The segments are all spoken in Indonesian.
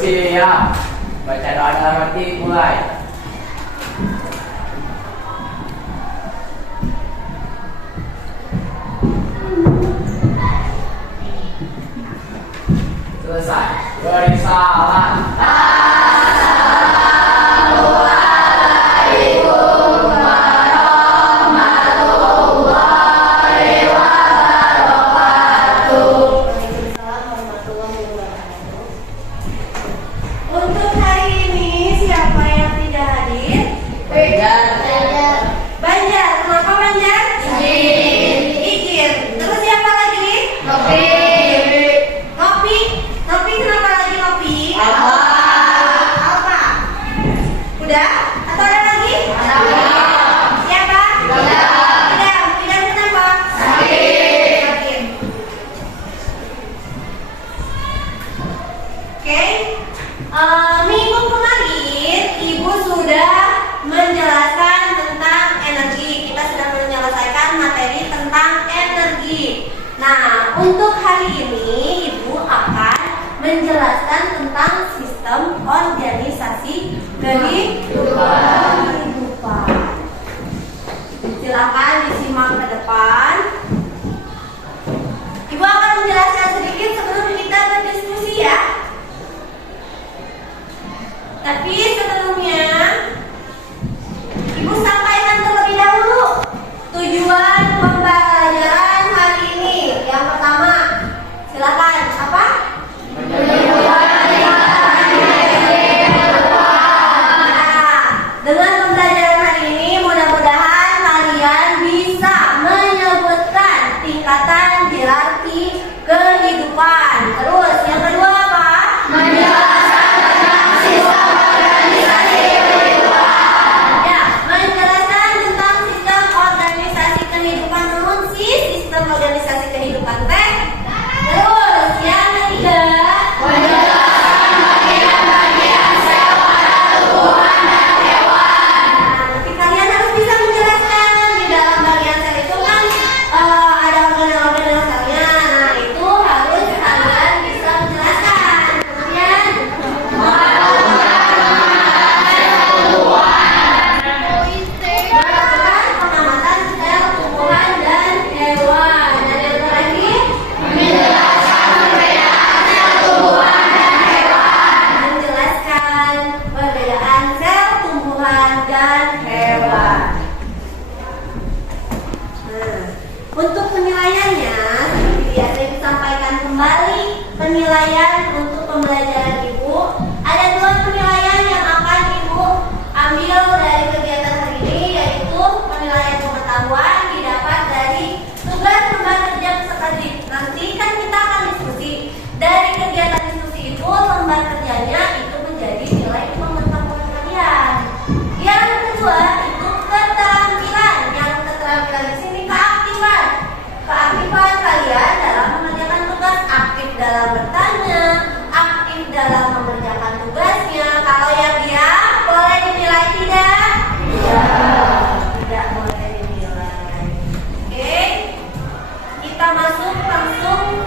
siap. Baca doa dalam hati, mulai. Selesai. Beri salam. Untuk hari ini siapa yang tidak hadir? Banjar. Kenapa Banjar? Izin. Terus siapa lagi? Ngopi. Ngopi kenapa lagi ngopi? Alfa. Udah? Atau ada lagi? Siapa? Idam. Idam kenapa? Sakit. Oke. Minggu kemarin Ibu sudah menjelaskan tentang energi. Kita sudah menyelesaikan materi tentang energi. Nah, untuk hari ini Ibu akan menjelaskan tentang sistem organisasi kehidupan. Silakan disimak ke depan. Ibu akan menjelaskan sedikit sebelum kita berdiskusi ya. Tapi sebelumnya Ibu sampaikan terlebih dahulu tujuan pembelajaran hari ini. Yang pertama, silakan apa? Dengan pembelajaran hari ini mudah-mudahan kalian bisa menyebutkan tingkatan hierarki kehidupan. Terus yang kedua apa? Organisasi kehidupan teh. Terus yang ketiga, bagian-bagian sel pada tumbuhan dan hewan. Nanti kalian harus bisa menjelaskan di dalam bagian sel itu kan ada organel-organel selnya. Nah itu harus kalian bisa menjelaskan. Kemudian melakukan pengamatan sel tumbuhan dan hewan. Untuk penilaiannya, seperti biasa Ibu sampaikan kembali penilaian untuk pembelajaran Ibu. Ada 2 penilaian yang akan Ibu ambil dari kegiatan hari ini, yaitu penilaian pengetahuan didapat dari tugas lembar kerja peserta didik. Nanti kan kita akan diskusi. Dari kegiatan diskusi itu, lembar kerjanya itu menjadi nilai pengetahuan kalian. Yang kedua itu keterampilan. Yang keterampilan di sini keaktifan kalian dalam mengerjakan tugas, aktif dalam bertanya, aktif dalam mengerjakan tugasnya. Kalau yang diam boleh dinilai tidak? Tidak boleh dinilai. Oke, kita masuk langsung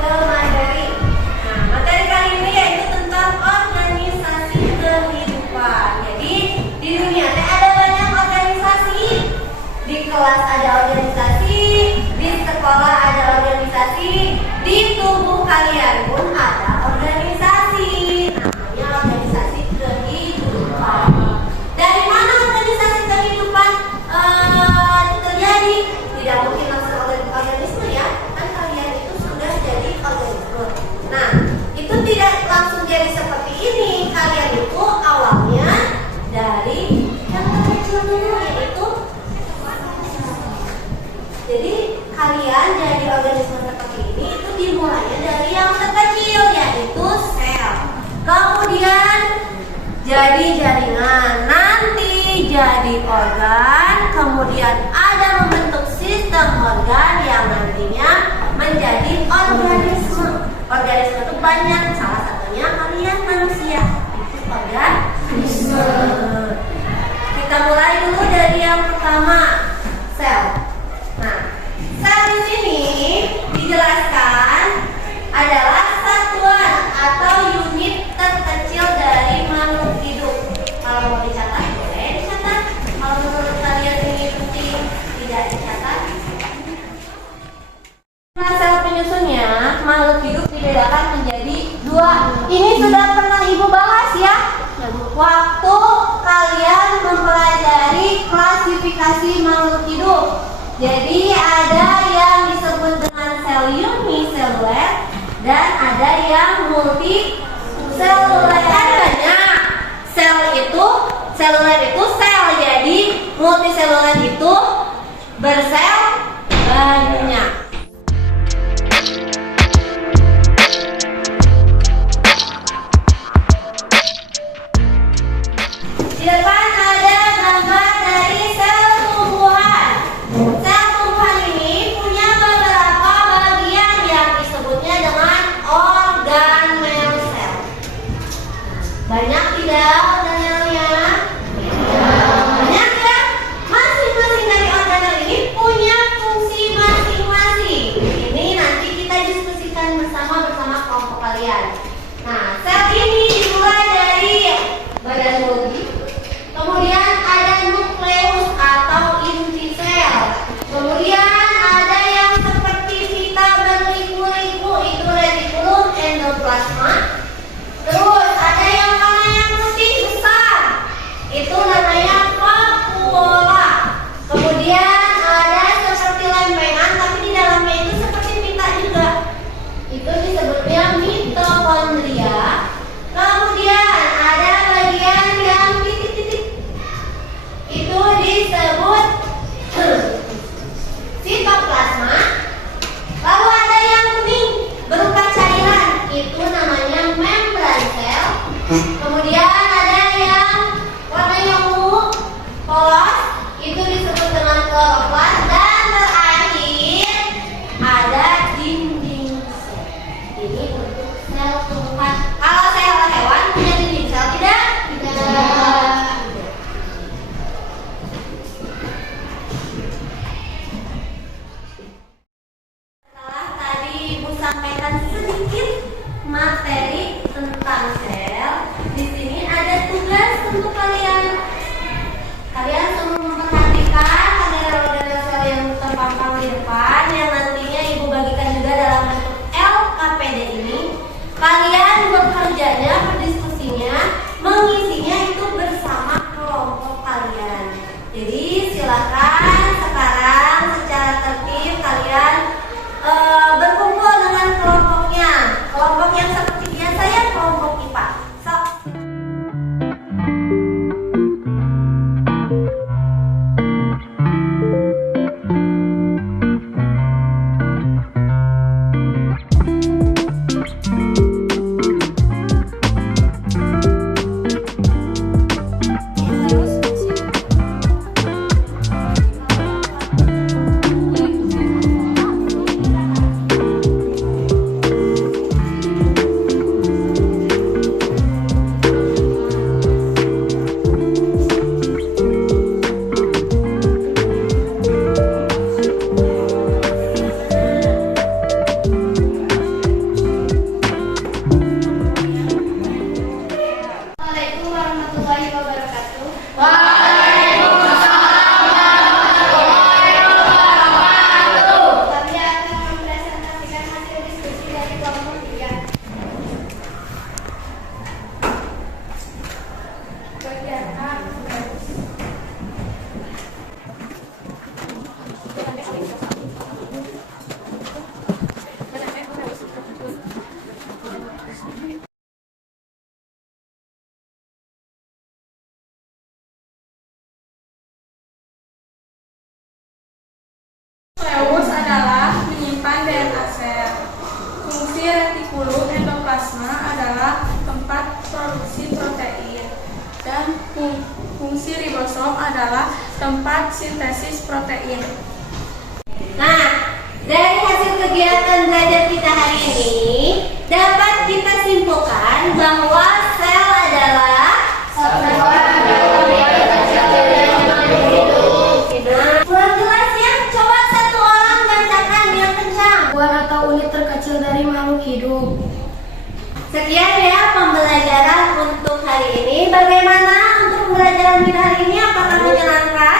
ke materi. Nah, materi kali ini yaitu tentang organisasi kehidupan. Jadi di dunia ada banyak organisasi. Di kelas ada organisasi, di sekolah ada organisasi, di tubuh kalian pun ada organisasi. Namanya organisasi kehidupan. Dari mana organisasi kehidupan terjadi? Tidak mungkin langsung organisme ya, kan kalian itu sudah jadi organisme. Nah, itu tidak langsung jadi seperti ini. Kalian itu awalnya dari yang terkecil dulu, yaitu jadi kalian jadi organisme seperti ini itu dimulainya dari yang terkecil, yaitu sel. Kemudian jadi jaringan, nanti jadi organ, kemudian ada membentuk sistem organ yang nantinya menjadi organisme. Organisme itu banyak, salah satunya kalian manusia. Itu organisme. Kita mulai dulu dari yang pertama, sel. Nah, sel di sini dijelaskan adalah satuan atau unit tertentu klasifikasi makhluk hidup. Jadi ada yang disebut dengan sel uniseluler dan ada yang multiseluler. Kan banyak. Seluler itu sel, jadi multiseluler itu bersel banyak. Di depan ada gambar dari sel tumbuhan. Sel tumbuhan ini punya beberapa bagian yang disebutnya dengan organel sel. Banyak tidak organelnya? Banyak ya? Masing-masing dari organel ini punya fungsi masing-masing. Ini nanti kita diskusikan bersama kelompok kalian. Nah, sel ini dimulai dari badan bodi. Kemudian ada nukleus atau inti sel. Kemudian ada yang seperti pita berliku-liku, itu retikulum endoplasma. Terus ada yang warnanya putih besar, itu namanya vakuola. Kemudian ada seperti lempengan, tapi di dalamnya itu seperti pita juga. Itu disebutnya mitokondria. Kemudian ada bagian yang titik-titik, itu disebut sitoplasma. Lalu ada yang kuning berupa cairan, itu namanya membran sel. Kemudian ada yang warnanya ungu polos, itu disebut dengan kloroplas. Dan terakhir ada dinding sel. Ini untuk sel tumbuhan. Kalau sel hewan punya dinding sel tidak? Tidak. Setelah tadi Ibu sampaikan sedikit materi tentang sel, di sini ada tugas untuk kalian. Kalian selalu memperhatikan organel sel yang terpampang di depan, yang nantinya Ibu bagikan juga dalam bentuk LKPD ini. Kalian bekerjanya, berdiskusinya, mengisinya itu bersama kelompok kalian. Jadi silakan sekarang secara tertib kalian berkumpul dengan kelompoknya. Kelompok yang seperti biasa ya, kelompok IPA. Sok. Assalamualaikum warahmatullahi wabarakatuh. Kami akan mempresentasikan hasil diskusi dari kelompok 3. Bagian A. Nukleus adalah menyimpan DNA sel. Fungsi retikulum endoplasma adalah tempat produksi protein. Dan fungsi ribosom adalah tempat sintesis protein. Nah, dari hasil kegiatan belajar kita hari ini dapat kita simpulkan bahwa sel adalah kurang jelas ya? Coba satu orang bacakan yang kencang. Atau unit terkecil dari makhluk hidup. Sekian ya pembelajaran untuk hari ini. Bagaimana untuk pembelajaran kita hari ini? Apakah menyenangkan?